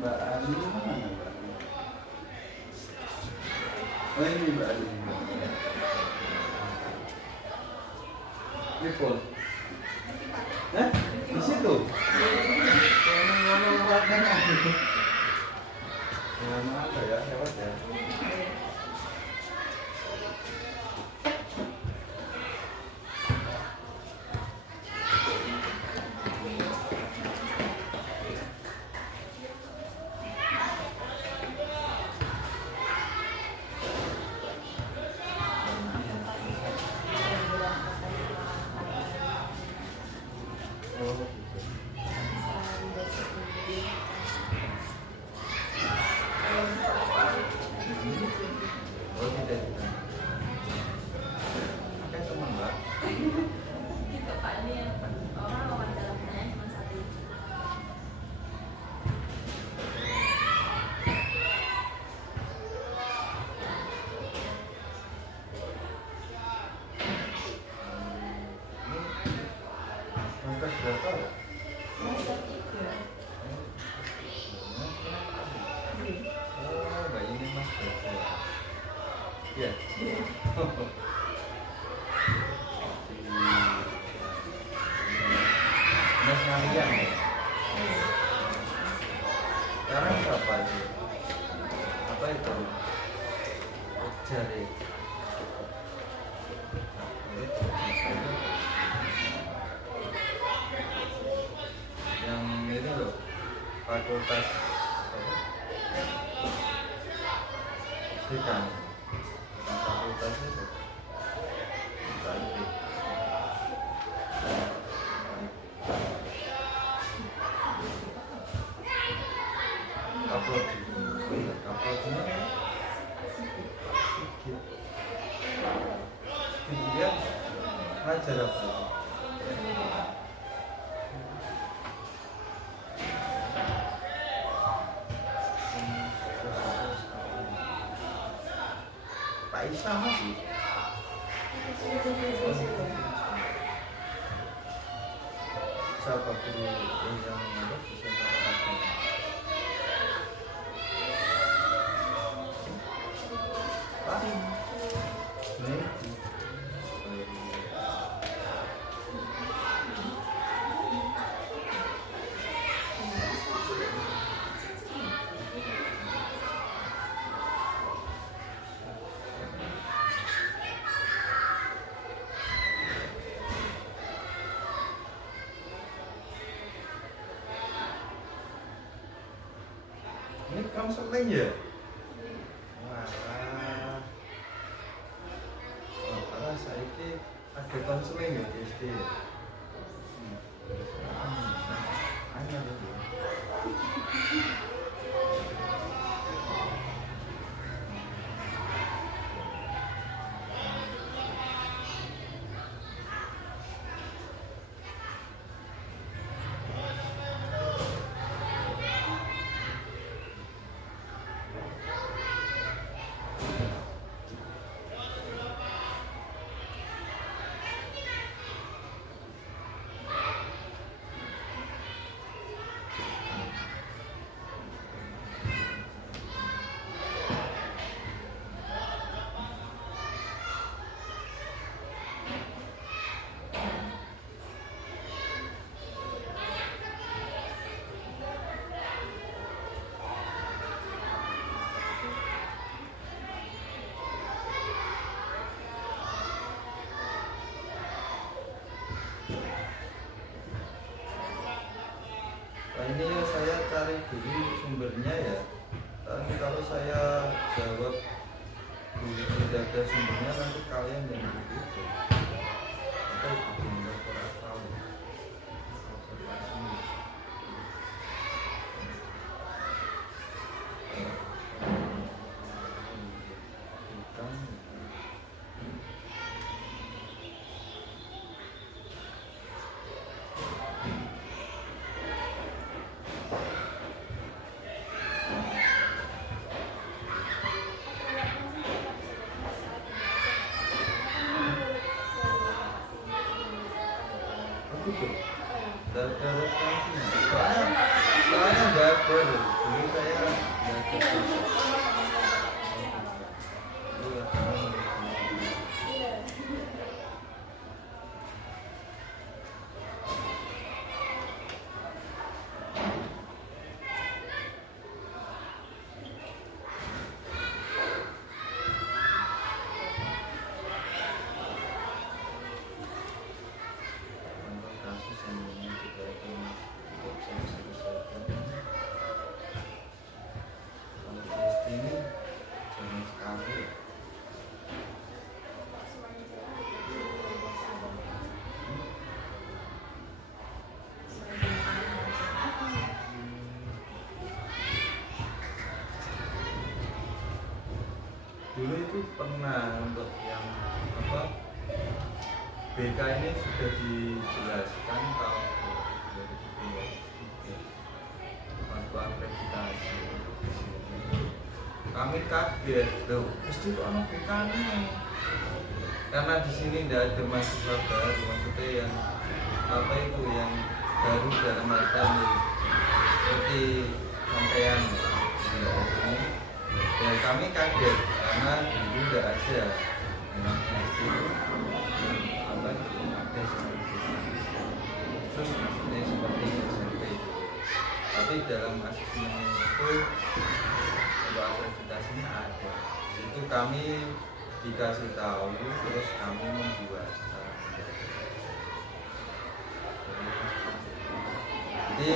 Mbak Ali mana Mbak Ali? Oh ini Mbak Ali. Ini Pol. Hah? Di situ? Ngomong warnanya. Nama apa ya? Lewat ya. Sekarang berapa itu? Apa itu? Jari. Yang ini loh, fakultas Dekan. Fakultas itu. Kemudian ngajar apa itu? Pak Isa masih? Siapa guru yang ada bisa mengatakan? Pak? Nih. Ini konseling ya? Wah, masalah saya ini ada konseling ya di SD ya? Hanya dulu. Nah, ini ya saya cari dulu sumbernya ya. Tapi kalau saya jawab dulu tidak ada sumbernya, nanti kalian yang begitu. Maka itu benar kurang tahu. sadar dulu saya nggak ada contoh kasus yang memang tidak ada tidak bisa diselesaikan. Kalau istri ini jangan sekali. Dulu itu pernah untuk yang apa BK ini sudah dijelaskan tahun 2023 waktu akreditasi. Kami kaget loh, mesti kok ada BK nih, karena di sini tidak ada mahasiswa baru, maksudnya yang apa itu yang baru dalam artian seperti sampean ini. Dan kami kaget karena dulu tidak ada namanya itu apa itu ada seperti khusus maksudnya seperti SMP. Tapi dalam asesmen itu untuk akreditasinya ada. Itu kami dikasih tahu terus kami membuat. Jadi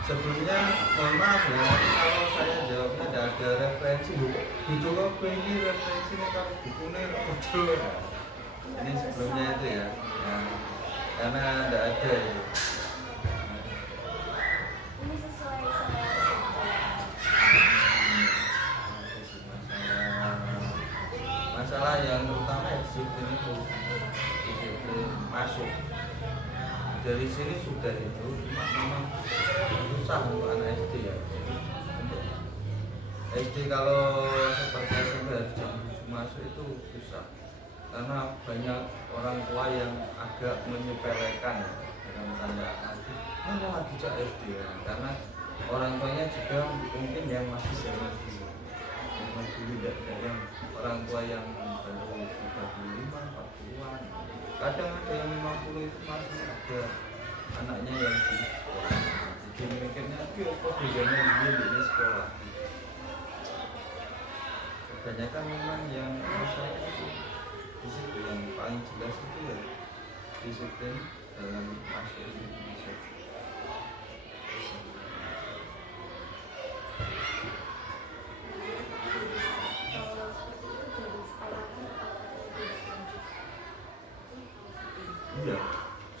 sebelumnya mohon maaf ya kalau saya jawabnya tidak ada referensi bu. Dicoba ini referensinya kalau bukunya betul. Ini sebelumnya itu ya, karena tidak ada ya. Ini sesuai sama masalah yang terutama ya disiplin itu, disiplin masuk. Dari sini sudah itu cuma memang susah untuk anak SD ya. Untuk SD kalau seperti SMP harus jam 7 masuk itu susah karena banyak orang tua yang agak menyepelekan dalam tanda arti mana lagi cak SD ya. Karena orang tuanya juga mungkin yang masih zaman dulu tidak ada yang orang tua yang baru 35, 40-an, kadang ada yang 50 itu masih ada anaknya yang di sekolah. Jadi mikirnya apa bedanya dia di sekolah. Kebanyakan memang yang saya itu disiplin yang paling jelas itu ya disiplin dalam masuk Indonesia. Iya,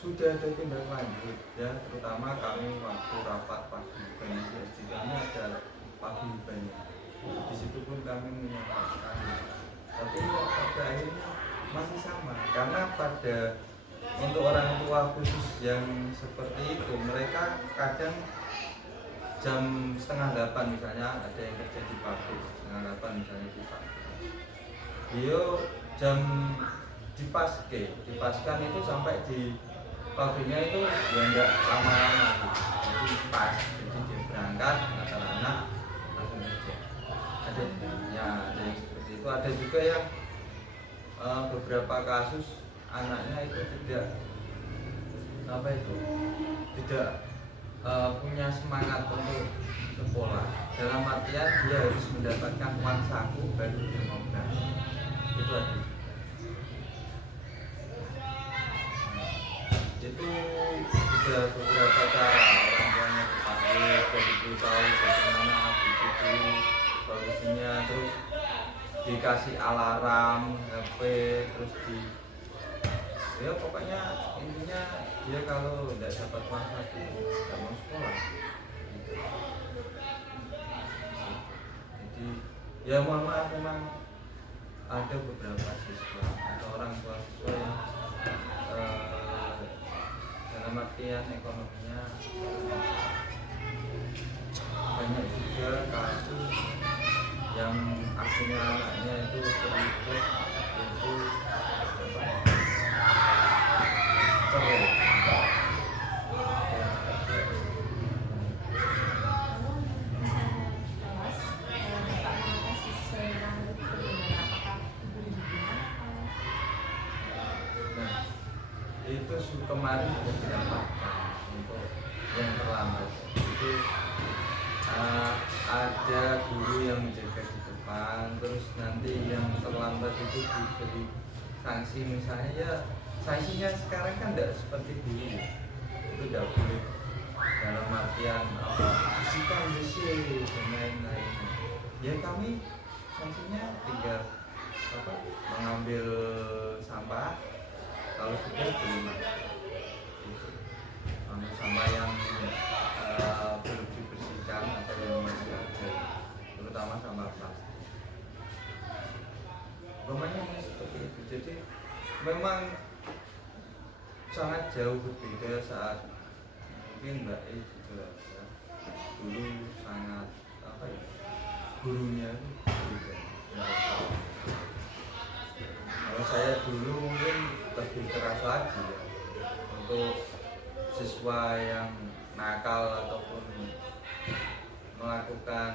sudah ada tindak lanjut ya, terutama kami waktu rapat paguyuban SD kami ada paguyubannya. Di situ pun kami menyatakan, tapi pada akhirnya masih sama karena pada untuk orang tua khusus yang seperti itu mereka kadang jam 7:30 misalnya ada yang kerja di pabrik 7:30 misalnya di pabrik, dia jam dipaskan itu sampai di pabriknya itu ya enggak lama-lama gitu. Jadi pas, jadi dia berangkat anak-anak langsung kerja. Ada yang seperti itu. Ada juga yang beberapa kasus anaknya itu tidak punya semangat untuk sekolah. Dalam artian dia harus mendapatkan uang saku baru dia mau berangkat. Itu ada. Itu sudah beberapa cara orang tuanya dipanggil dan diberitahu bagaimana begitu solusinya, terus dikasih alarm HP, terus ya pokoknya intinya dia kalau tidak dapat uang saku tidak mau sekolah gitu. Jadi ya mohon maaf memang ada beberapa siswa atau orang tua siswa yang dalam artian ekonominya banyak juga kasus yang akhirnya anaknya itu terlibat itu cerai. kemarin sudah didapatkan untuk yang terlambat itu ada guru yang menjaga di depan, terus nanti yang terlambat itu diberi sanksi, misalnya ya sanksinya sekarang kan tidak seperti dulu, itu tidak boleh dalam artian apa bersihkan bersih dan lain-lain. Ya kami sanksinya tinggal apa mengambil sampah kalau sudah terima gitu. Ambil sampah yang belum dibersihkan atau yang masih ada, terutama sampah plastik. Umpamanya seperti itu. Jadi memang sangat jauh berbeda saat mungkin Mbak E juga ya, dulu sangat apa ya, gurunya berbeda. Kalau saya dulu mungkin lebih keras lagi ya untuk siswa yang nakal ataupun melakukan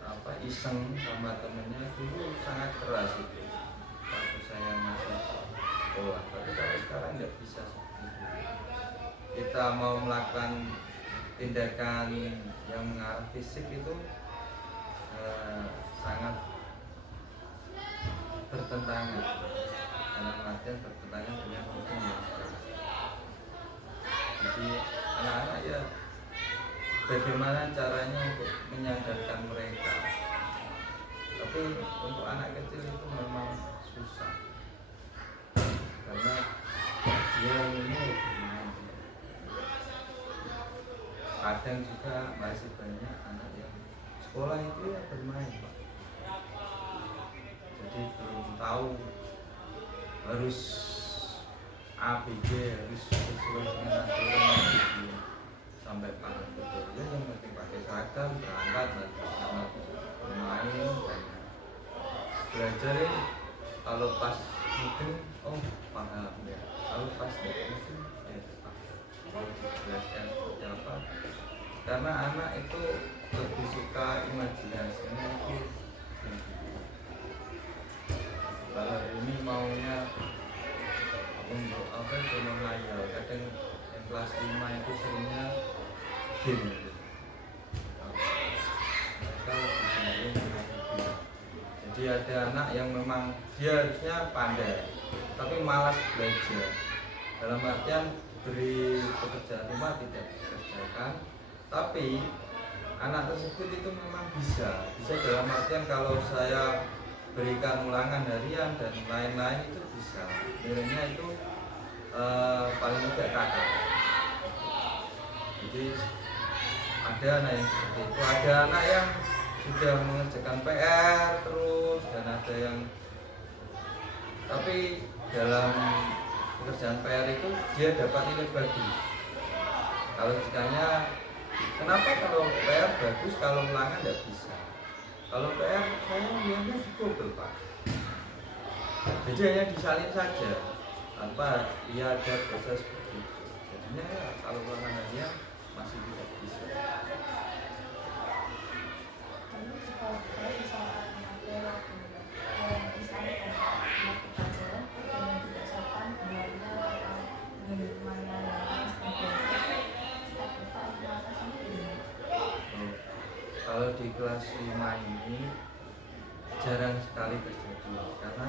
apa iseng sama temennya, dulu sangat keras itu waktu saya masih sekolah. Tapi kalau sekarang nggak bisa seperti itu. Kita mau melakukan tindakan yang mengarah fisik itu sangat bertentangan, dalam artian bertentangan dengan hukum yang ada. Jadi anak-anak ya bagaimana caranya untuk menyadarkan mereka, tapi untuk anak kecil itu memang susah karena dia ini kadang juga masih banyak anak yang sekolah itu ya bermain Pak, jadi belum tahu harus ABG, harus sesuai dengan aturan sampai pada betulnya yang penting pakai seragam berangkat nanti sama bermain banyak belajar ini. Kalau pas meeting oh paham ya, kalau pas meeting ya paham dijelaskan seperti apa, karena anak itu lebih suka imajinasinya itu kalau ini maunya untuk apa itu menghayal. Kadang yang kelas 5 itu seringnya game gitu. Mereka lebih cenderung dengan game. Jadi ada anak yang memang dia harusnya pandai tapi malas belajar, dalam artian beri pekerjaan rumah tidak dikerjakan, tapi anak tersebut itu memang bisa dalam artian kalau saya berikan ulangan harian dan lain-lain itu bisa, nilainya itu paling tidak kakak. Jadi ada anak yang seperti itu, ada anak yang sudah mengerjakan PR terus, dan ada yang tapi dalam pekerjaan PR itu dia dapat nilai bagus. Kalau ditanya kenapa kalau PR bagus kalau ulangan tidak bisa, kalau PR saya lihatnya di Google Pak, jadi hanya disalin saja tanpa ia ada proses seperti itu. Jadinya ya kalau ulangan hanya masih tidak bisa. Kalau misalkan ada misalnya kan pelajaran dengan tidak sopan keluarga atau dengan lingkungannya yang sebagainya, sikap bapak merasa sendiri. Kalau di kelas 5 ini jarang sekali terjadi, karena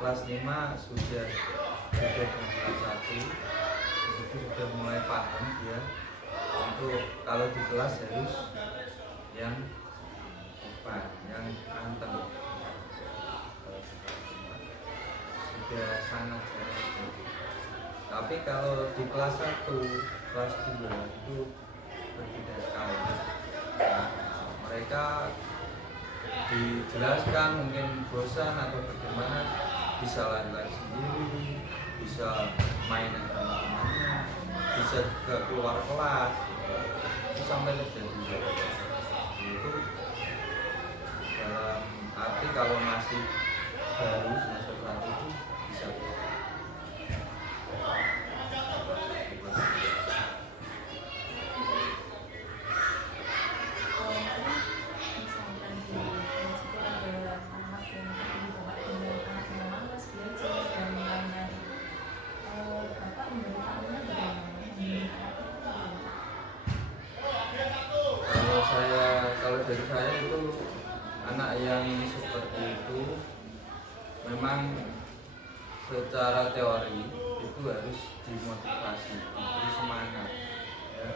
kelas 5 sudah di kelas 1 itu sudah mulai paham dia untuk kalau di kelas harus yang sopan, yang anteng. Sudah sangat jarang terjadi. Tapi kalau di kelas 1, kelas 2 itu berbeda sekali. Nah, mereka dijelaskan mungkin bosan atau bagaimana, bisa lari-lari sendiri, bisa main sama temannya, bisa juga keluar kelas gitu. Itu sampai terjadi itu dalam arti kalau masih baru semester 1 itu bisa Bapak memberikan kalau dari saya itu anak yang seperti itu memang secara teori itu harus dimotivasi, diberi semangat. Ya.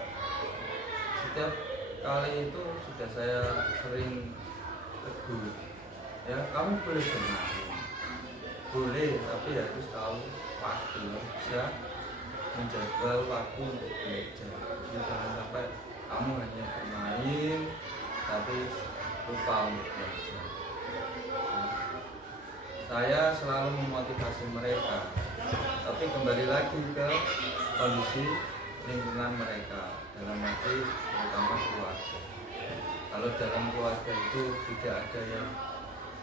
Setiap kali itu sudah saya sering tegur, ya kamu boleh bermain, boleh, tapi harus tahu waktu, bisa menjadwal waktu untuk belajar. Jadi jangan sampai kamu hanya bermain tapi lupa untuk belajar. Nah, saya selalu memotivasi mereka, tapi kembali lagi ke kondisi lingkungan mereka, dalam arti terutama keluarga. Kalau dalam keluarga itu tidak ada yang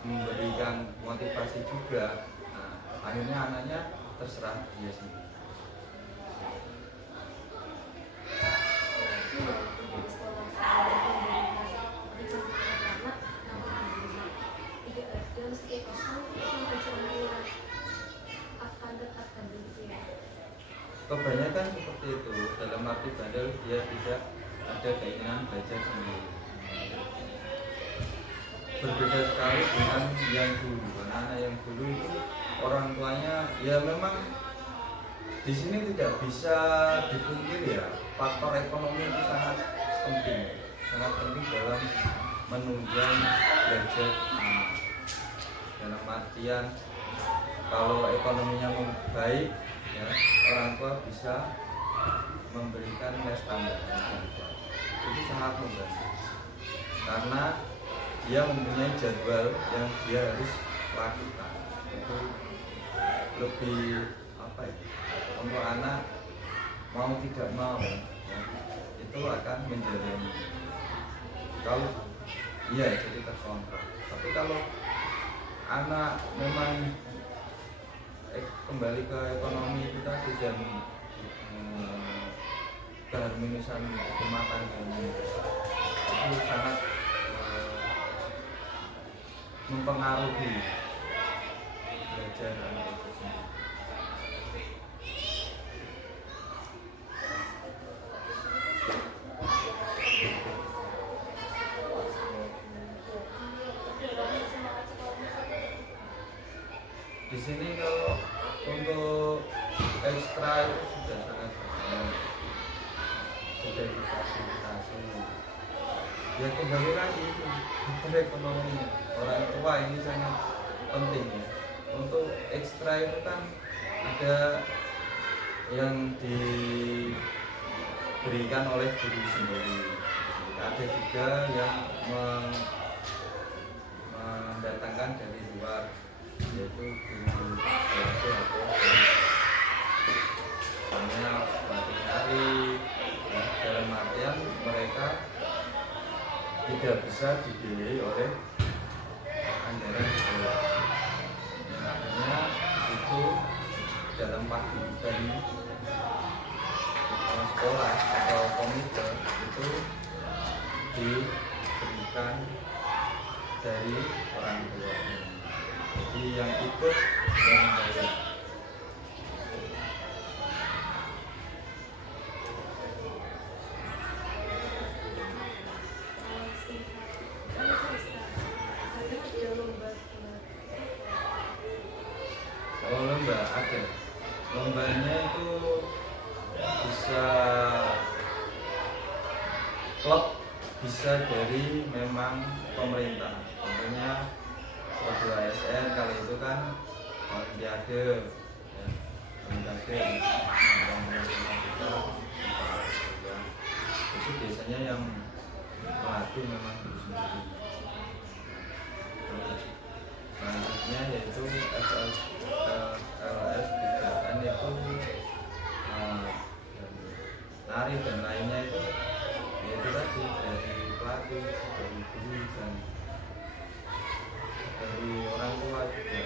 memberikan motivasi juga, nah, akhirnya anaknya terserah dia sendiri. Kebanyakan seperti itu, dalam arti bandel dia tidak ada keinginan belajar sendiri. Berbeda sekali dengan yang dulu. Anak-anak yang dulu itu orang tuanya ya memang di sini tidak bisa dipungkiri ya, faktor ekonomi itu sangat penting dalam menunjang belajar anak. Dalam artian kalau ekonominya baik, ya, orang tua bisa memberikan les tambahan. Itu sangat membantu karena dia mempunyai jadwal yang dia harus lakukan. Itu lebih apa ya, untuk anak mau tidak mau, ya, itu akan menjalani. Kalau iya jadi terkontrol. Tapi kalau anak memang kembali ke ekonomi itu tadi, dan keharmonisan rumah tangganya itu sangat mempengaruhi belajar anak itu sendiri. Di sini kalau untuk ekstra itu sudah sangat banyak, sudah difasilitasi. Ya kembali lagi faktor ekonomi, orang tua ini sangat penting ya. Untuk ekstra itu kan ada yang diberikan oleh guru sendiri, ada juga yang mendatangkan dari luar, yaitu guru atau banyak materi, ya, dalam artian mereka tidak bisa dibiayai oleh anggaran sekolah. Yang akhirnya itu dalam paguyuban sekolah atau komite itu diberikan dari orang tua. Jadi yang ikut yang membayar. Oh, lomba ada. Lombanya itu bisa klub, bisa dari memang pemerintah. Contohnya waktu ASN kali itu kan olimpiade, ya, olimpiade itu biasanya yang melatih memang guru sendiri. Selanjutnya yaitu LS 3N itu nari dan lainnya itu yaitu tadi dari pelatih, dari guru, dan dari orang tua juga.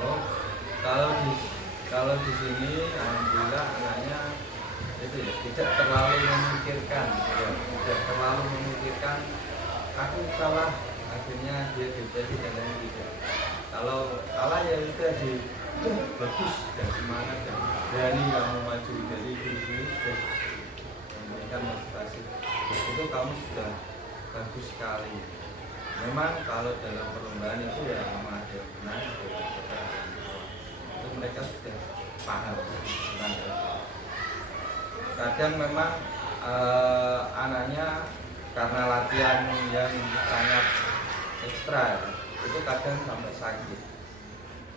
Oh, kalau di sini alhamdulillah anaknya itu ya tidak terlalu memikirkan, tidak terlalu memikirkan aku salah akhirnya dia depresi dan lain tidak. Kalau kalah ya udah bagus dan semangat dan berani kamu maju dari diri sudah memberikan motivasi itu kamu sudah bagus sekali. Memang kalau dalam perlombaan itu ya memang ada benar itu mereka sudah paham tentang itu. Kadang memang anaknya karena latihan yang sangat ekstra ya, itu kadang sampai sakit.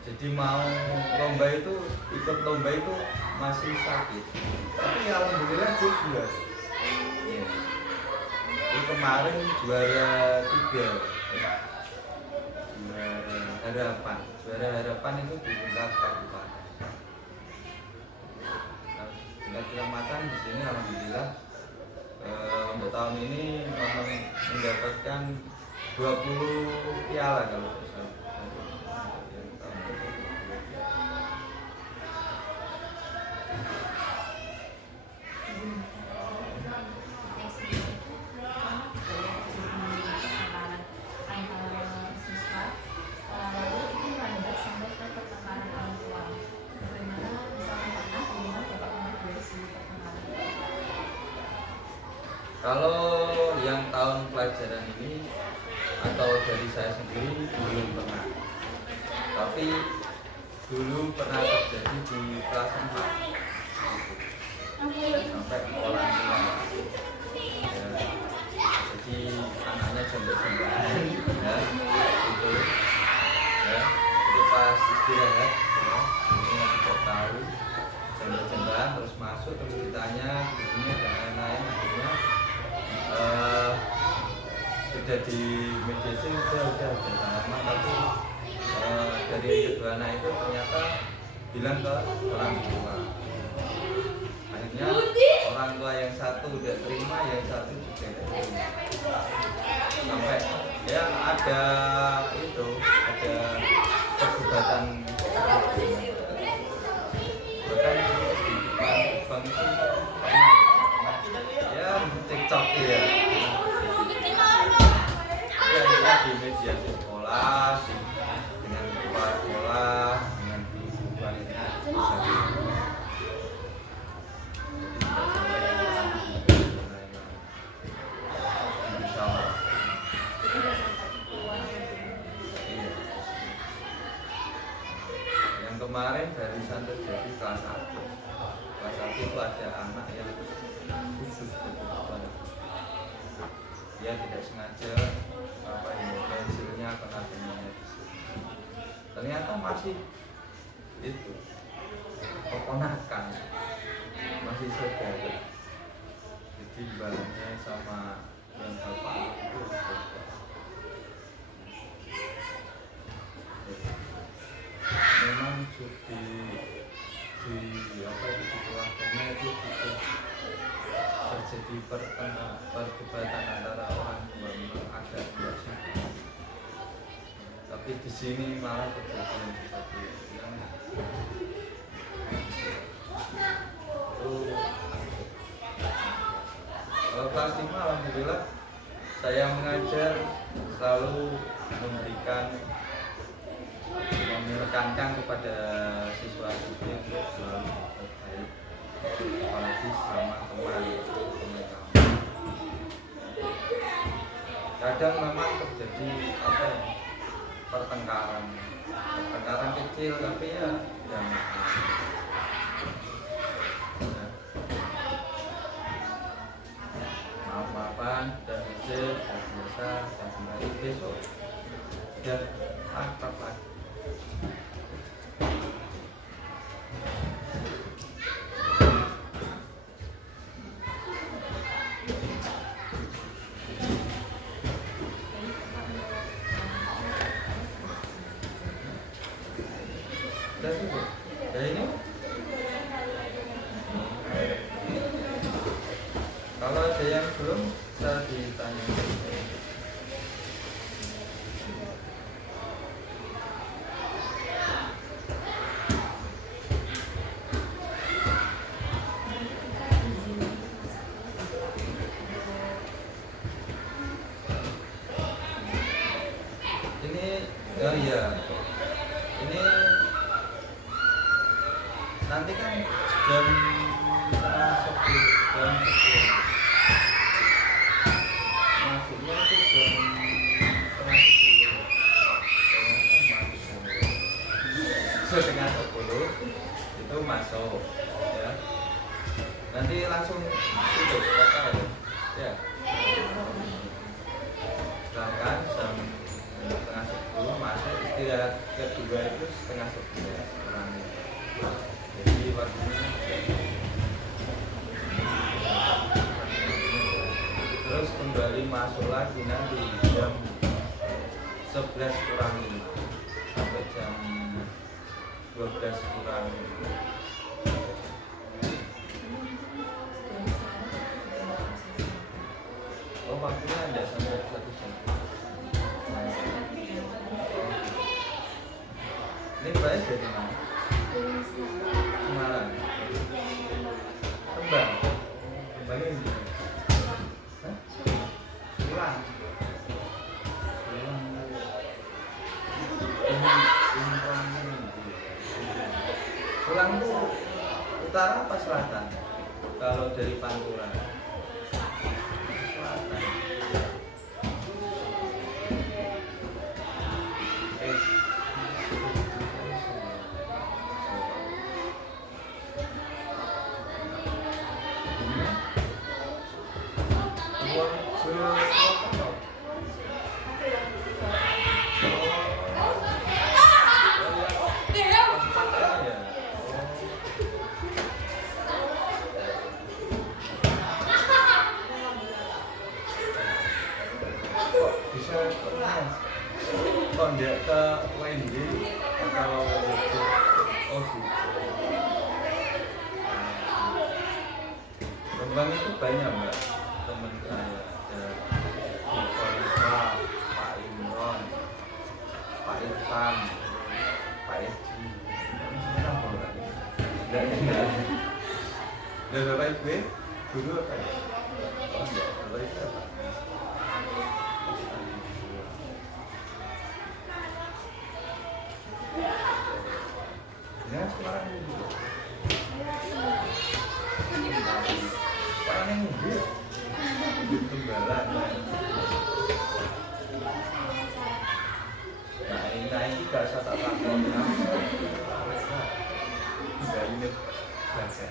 Jadi mau lomba itu, ikut lomba itu masih sakit. Tapi alhamdulillah dia juara. Ya. Itu kemarin juara 3. Juara harapan itu di tingkat kabupaten. Tingkat kecamatan di sini alhamdulillah untuk tahun ini memang mendapatkan 20 piala kalau tidak salah. Kalau yang tahun pelajaran ini atau dari saya sendiri belum pernah. Tapi dulu pernah terjadi di kelas 4 sampai orang tua. Ya, jadi anaknya jembatan ya, itu pas istirahat ya, ini tidak tahu jembatan terus masuk terus ditanya gurunya dan lain-lain akhirnya sudah di mediasi udah lama tapi dari kedua anak itu ternyata bilang ke orang tua. Akhirnya orang tua yang satu udah terima, yang satu juga terima. Sampai ya ada perdebatan bahkan di bang itu ya TikTok ya. Ya di media sekolah dengan kepala sekolah dengan guru wanita bisa yang kemarin barisan terjadi kelas 1 itu ada anak yang khusus berkebutuhan. Dia tidak sengaja pensilnya kena temannya di sini. Ternyata masih itu keponakan, masih saudara. Jadi mbaknya sama yang bapak itu saudara. Memang di keluarganya itu terjadi perdebatan antara orang tua memang agak biasa. Tapi di sini malah terjadi yang seperti yang kalau kelas 5 alhamdulillah saya mengajar selalu memberikan menekankan kepada siswa-siswi untuk selalu berbaik apalagi sama teman. Kadang memang terjadi pertengkaran kecil tapi ya maaf-maafan dan biasa dan kembali besok dan akrab lagi. Kalau ada yang belum bisa ditanya. Oh iya, ini nanti kan jam setengah 10, jam 10 masuknya itu jam setengah 10 setengah 10 itu masuk ya, nanti langsung tutup total ya, sedangkan jam setengah 10 masuk, istirahat kedua itu setengah 11 kurang, jadi waktunya terus kembali masuk lagi nanti jam 11 kurang 5 sampai jam 12 kurang 5. Oh waktunya ada sampai 1 jam. Ini bayar dari mana? Semarang. Kembang. Kembangnya ini. Hah? Pulang. Pulang tuh utara apa selatan? Kalau dari Pantura. Selatan. Kondak ke Wendy atau oh gitu. Kembang itu banyak mbak, teman saya ada Bu Kolisa, Pak Imron, Pak Irfan, Pak Edi, kenapa mbak? Enggak. Dan bapak ibu dulu apa ya? Oh enggak, bapak ibu apa? Ya, sekarang ini. Sekarang ini dia. Tunggalan. Nah ini gak usah tak takut. Tidak ini baca.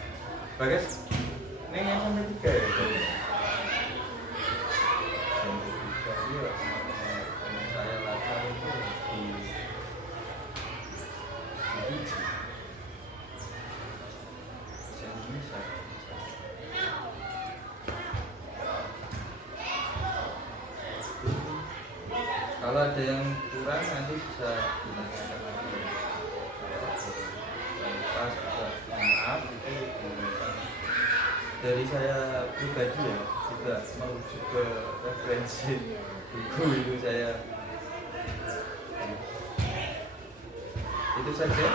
Bagas, ini yang sampai 3 ya? Sampai 3 dia. Saya lacak itu di biji. Kalau ada yang kurang nanti bisa ditanyakan lagi. Pas maaf itu dari saya pribadi ya, juga merujuk ke referensi buku itu saya. Itu saja.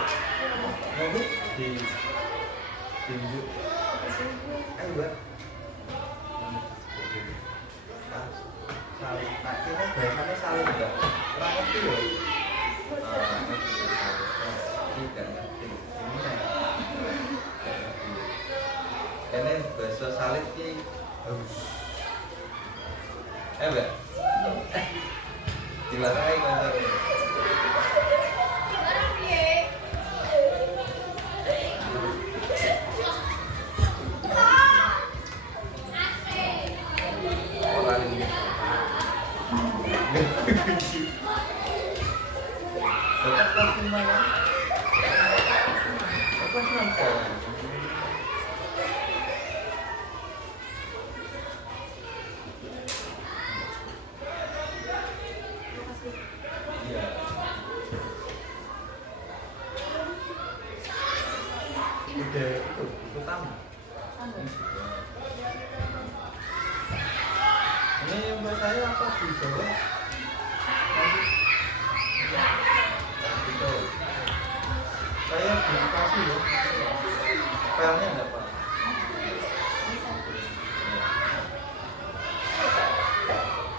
Mau di tunjuk. Ayo mbak. Salib, nah ini biasanya salib enggak? Kurang ngerti loh. Tidak ngerti. Ini bahasa salib ini harus. Mbak. Gimana nih konser? Dapat pasti mana? Apa namanya? Iya. Udah itu tamu. Ini untuk saya apa di bawah? Itu saya belum kasih ya. Filenya enggak pak?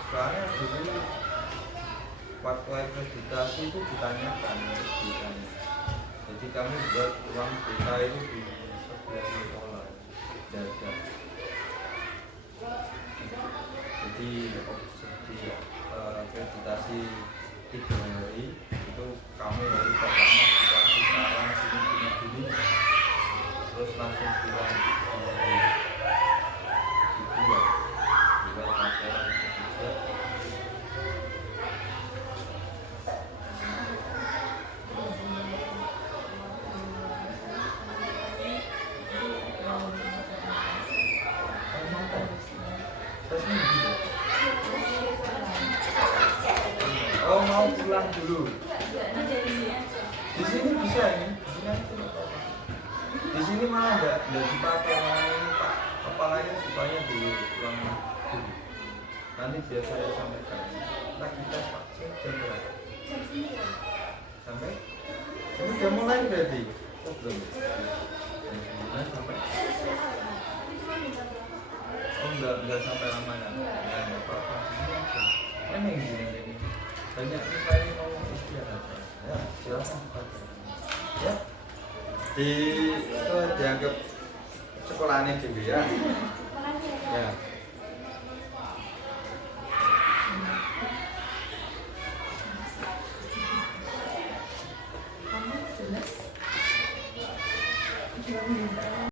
Soalnya dulu waktu akreditasi itu ditanyakan, jadi kami buat uang kita itu di sebelah sekolah dada. Jadi akreditasi 3 hari itu kamu dari pertama dikasih saran sini, terus langsung pulang 2 hari itu ya, buat laporan juga. Oh, mau pulang dulu. Di sini bisa ini, di sini malah enggak dipakai, malah ini Pak kepalanya supaya dulu pulang dulu. Nanti biar saya sampaikan. Kita Pak jam berapa? Sampai? Ini udah mulai berarti? Oh belum. Jam 9 sampai? Oh enggak sampai lamanya. Enggak apa-apa. Ini yang gini. Banyak sekali mau istirahat. Ya, silakan pakai. Ya. Itu dianggap sekolahnya juga ya. Ya.